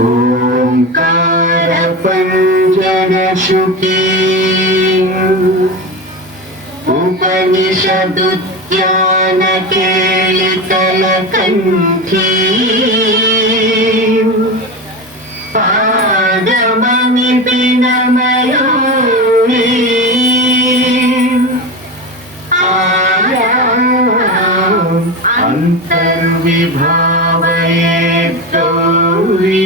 ओंकार पंजन शुकी उपनिषदुद्यान केलितल कंठी पादममिपिन मयूरी अंतर्विभावयेत् गौरी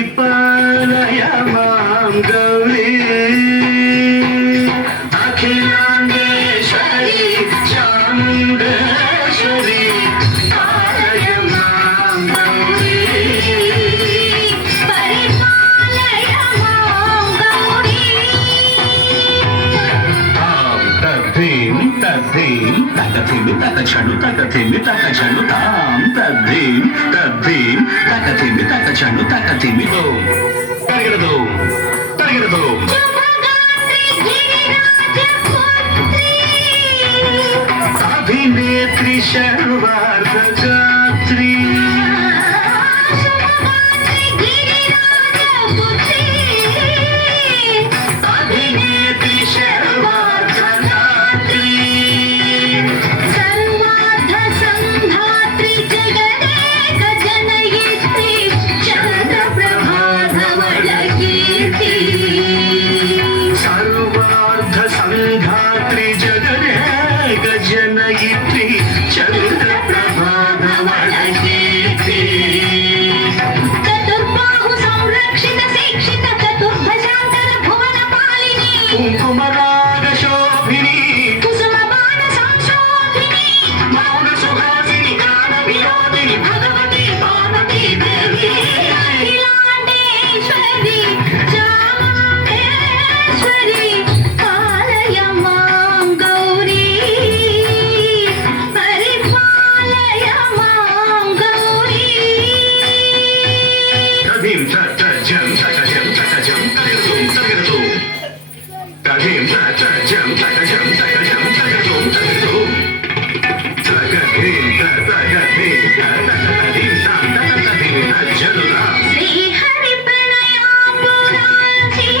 परिपालय मां गौरी अखिलांडेश्वरी चामुंडेश्वरी पालय मां गौरी परिपालय मां गौरी तां तद्धीं तद्धीं तकथिमि तकचनु तकथिमि तकचनु तां तद्धीं तद्धीं तकथिमि तकचनु तकथिमि दो तरिगिरदो तरिगिरदो अभिनेत्री सर्वार्धगात्री अभिनेत्री सर्वार्धगात्री सर्वार्ध संधात्री जगदेक जनयित्री चन्द्रप्रभाधवलकीर्ति सर्वार्ध संधात्री जगदेक जनयित्री चन्द्रप्रभाधवलकीर्ति चतुर्बाहु संरक्षित शिक्षित चतुर्भुजांतर भुवनपालिनी कुङ्कुमराग शोभिनी कुसुमबाण संशोभिनी मौन सुहासिनी गान विनोदिनी भगवती पार्वती देवी अखिलांडेश्वरी चामुंडेश्वरी पालय मां गौरी परिपालय मां गौरी तदीं तजं तजं तजं तजं तजं तदीं तजं तजं तजं तजं तजं तगदीं तगदीं तगदीं तगदीं तजनुरा श्रीहरि प्रणयाम्बुरासी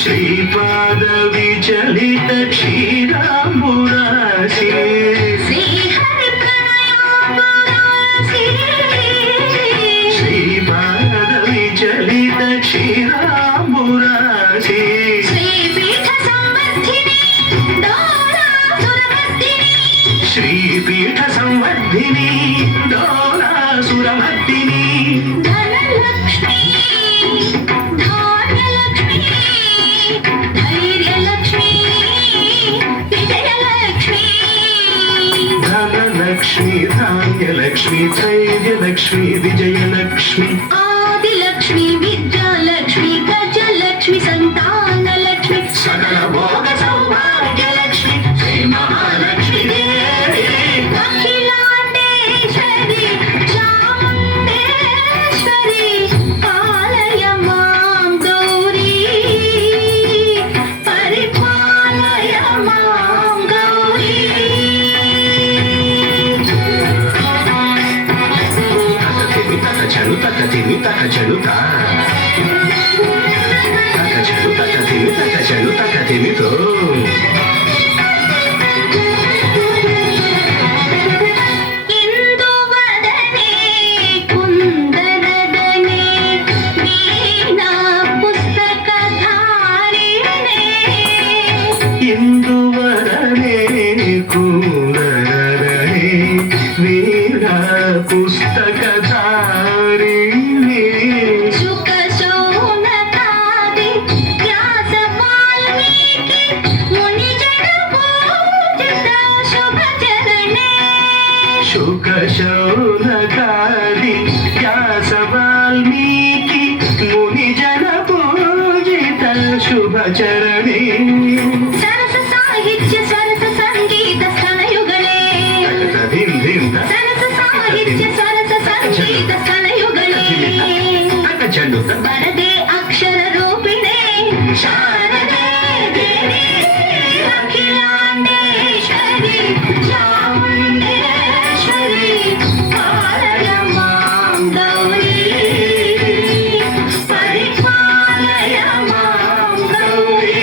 श्रीपाद विचलित क्षीराम्बुरासी श्रीहरि प्रणयाम्बुरासी श्रीपाद विचलित क्षीराम्बुरासी श्रीपीठ संवर्धिनी दोरासुरमर्दिनी श्रीपीठ संवर्धिनी डोलासुरमर्दिनी धनलक्ष्मी धान्यलक्ष्मी धैर्यलक्ष्मी विजयलक्ष्मी धनलक्ष्मी धान्यलक्ष्मी धैर्यलक्ष्मी विजयलक्ष्मी आदिलक्ष्मी विद्यालक्ष्मी गजलक्ष्मी संतानलक्ष्मी सकल भोग सौभाग्यलक्ष्मी श्री महालक्ष्मी देवी अखिलांडेश्वरी चामुंडेश्वरी पालय मां गौरी परिपालय मां गौरी तकचनु तकथिमि तकचनु ता तकचनु तकथिमि तकचनु तकथिमि तो इंदुवदने कुंदनदने वीणा पुस्तकधारिणे इंदुवदने कुंदनदने वीणा पुस्तकधारिणे शुक शौनकादि व्यास वाल्मीकि मुनि శుభచరణి సరస సాహిత్య సరస సంగీత స్తనయుగళే ధిం ధిం సరస సాహిత్య సరస సంగీత స్తనయుగళే చెండు వరదే అక్షర రూపిణే శారదే దేవి అఖిలాండేశ్వరి చాముండేశ్వరి పాలయ మాం గౌరీ పరిపాలయ మాం గౌరీ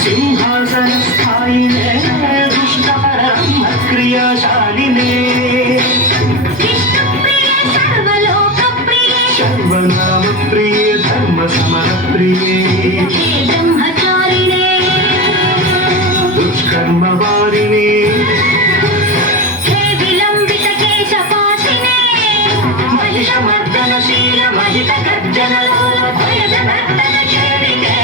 సింహాసన స్థాయినే దుష్టారమ్మ క్రియాశాలినే సర్వనామ ప్రియ ధర్మ సమర ప్రియే దుష్కర్మ వారిని మహిషమర్దనశీల మహిత గర్జన భయద నర్తన చేరికే